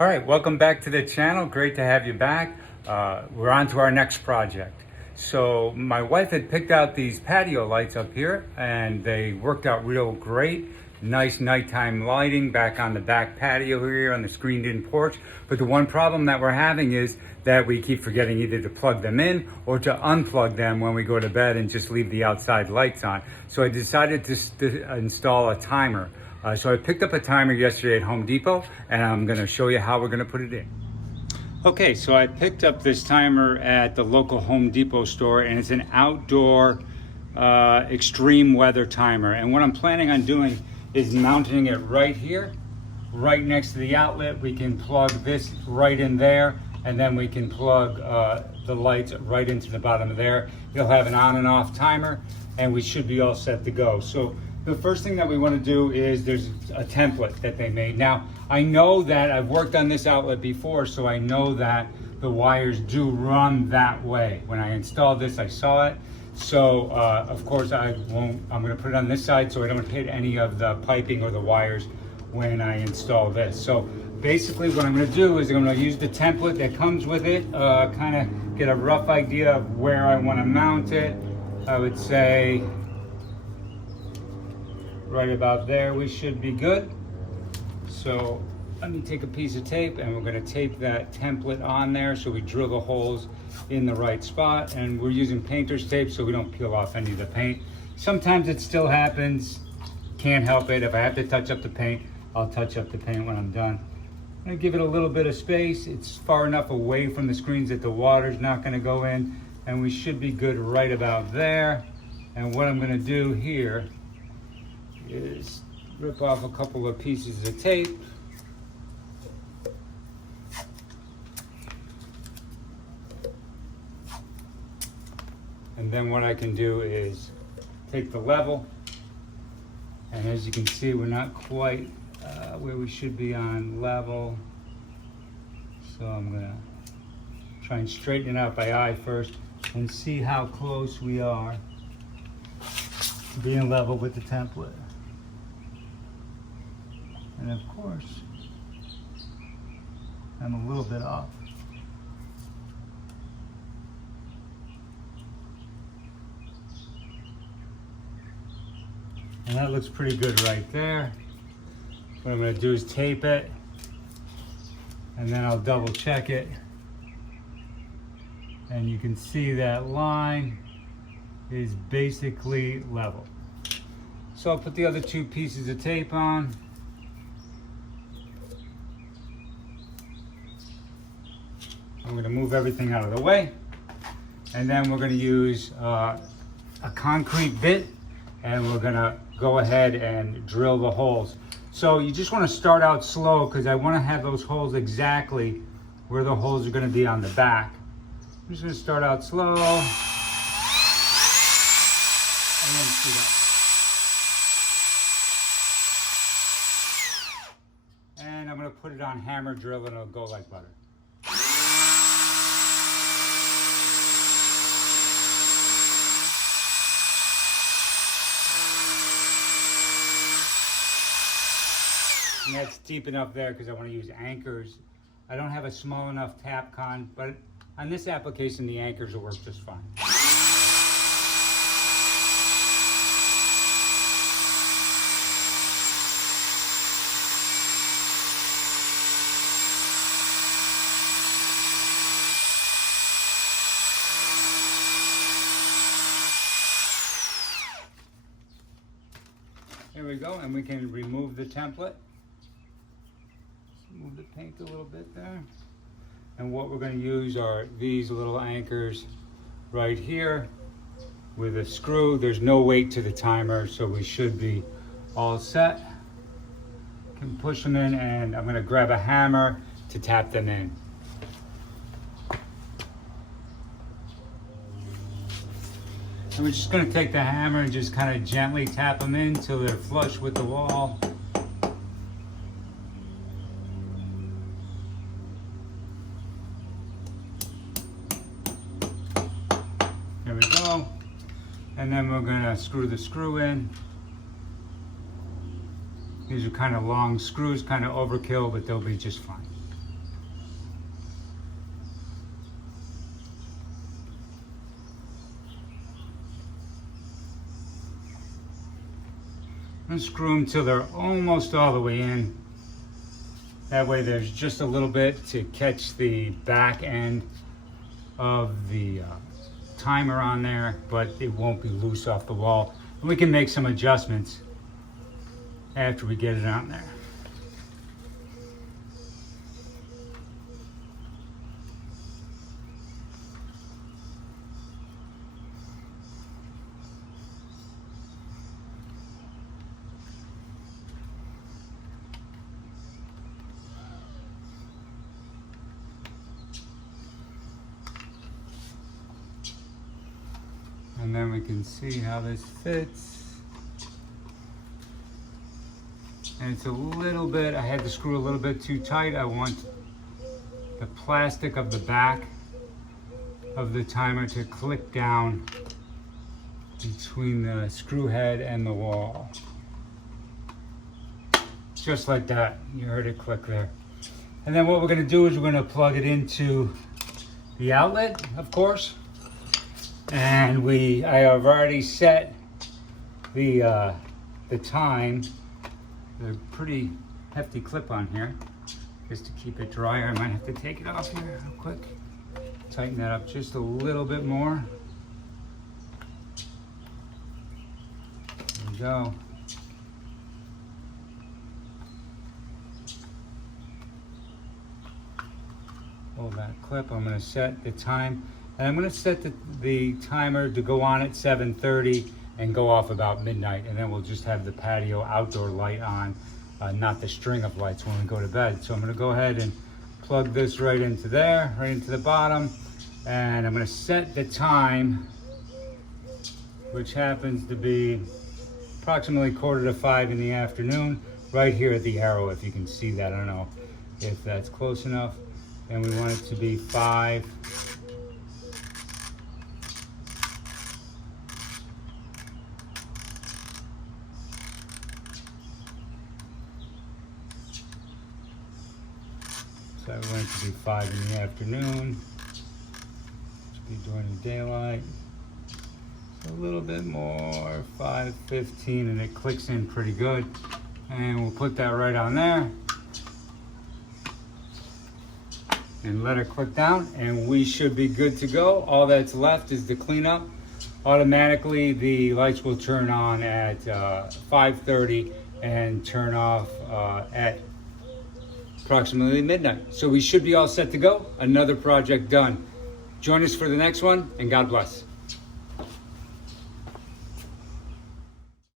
All right, welcome back to the channel. Great to have you back. We're on to our next project. So my wife had picked out these patio lights up here and they worked out real great. Nice nighttime lighting back on the back patio here on the screened-in porch. But the one problem that we're having is that we keep forgetting either to plug them in or to unplug them when we go to bed and just leave the outside lights on. So I decided to install a timer. So I picked up a timer yesterday at Home Depot and I'm going to show you how we're going to put it in. Okay, so I picked up this timer at the local Home Depot store and it's an outdoor extreme weather timer. And what I'm planning on doing is mounting it right here, right next to the outlet. We can plug this right in there and then we can plug the lights right into the bottom of there. You'll have an on and off timer and we should be all set to go. So the first thing that we want to do is there's a template that they made. Now, I know that I've worked on this outlet before, so I know that the wires do run that way. When I installed this, I saw it. So, of course, I'm going to put it on this side so I don't hit any of the piping or the wires when I install this. So basically what I'm going to do is I'm going to use the template that comes with it, kind of get a rough idea of where I want to mount it. I would say right about there we should be good. So let me take a piece of tape and we're going to tape that template on there so we drill the holes in the right spot, and we're using painter's tape so we don't peel off any of the paint. Sometimes it still happens, can't help it. If I have to touch up the paint, I'll touch up the paint when I'm done. I'm going to give it a little bit of space. It's far enough away from the screens that the water's not going to go in, and we should be good right about there. And what I'm going to do here is rip off a couple of pieces of tape. And then what I can do is take the level, and as you can see, we're not quite where we should be on level. So I'm gonna try and straighten it out by eye first and see how close we are to being level with the template. And of course, I'm a little bit off. And that looks pretty good right there. What I'm going to do is tape it, and then I'll double check it. And you can see that line is basically level. So I'll put the other two pieces of tape on. I'm going to move everything out of the way, and then we're going to use a concrete bit, and we're going to go ahead and drill the holes. So you just want to start out slow because I want to have those holes exactly where the holes are going to be on the back. I'm just going to start out slow and then speed up. And I'm going to put it on hammer drill and it'll go like butter. And that's deep enough there because I want to use anchors. I don't have a small enough tap con, but on this application, the anchors will work just fine. There we go, and we can remove the template. Move the paint a little bit there. And what we're going to use are these little anchors right here with a screw. There's no weight to the timer, so we should be all set. Can push them in, and I'm going to grab a hammer to tap them in. And we're just going to take the hammer and just kind of gently tap them in until they're flush with the wall. There we go. And then we're going to screw the screw in. These are kind of long screws, kind of overkill, but they'll be just fine. Unscrew them till they're almost all the way in. That way there's just a little bit to catch the back end of the timer on there, but it won't be loose off the wall. And we can make some adjustments after we get it on there. And then we can see how this fits. And it's a little bit, I had to screw a little bit too tight. I want the plastic of the back of the timer to click down between the screw head and the wall. Just like that, you heard it click there. And then what we're gonna do is we're gonna plug it into the outlet, of course. And I have already set the time. There's a pretty hefty clip on here, just to keep it drier. I might have to take it off here real quick. Tighten that up just a little bit more. There we go. Hold that clip. I'm going to set the time. And I'm going to set the timer to go on at 7:30 and go off about midnight. And then we'll just have the patio outdoor light on, not the string of lights when we go to bed. So I'm going to go ahead and plug this right into there, right into the bottom. And I'm going to set the time, which happens to be approximately 4:45 in the afternoon, right here at the arrow, if you can see that. I don't know if that's close enough. And we want it to be 5. So I want it to be 5 in the afternoon. Should be during the daylight. So a little bit more, 5:15, and it clicks in pretty good. And we'll put that right on there. And let it click down, and we should be good to go. All that's left is the cleanup. Automatically, the lights will turn on at 5:30 and turn off at approximately midnight. So we should be all set to go. Another project done. Join us for the next one, and God bless.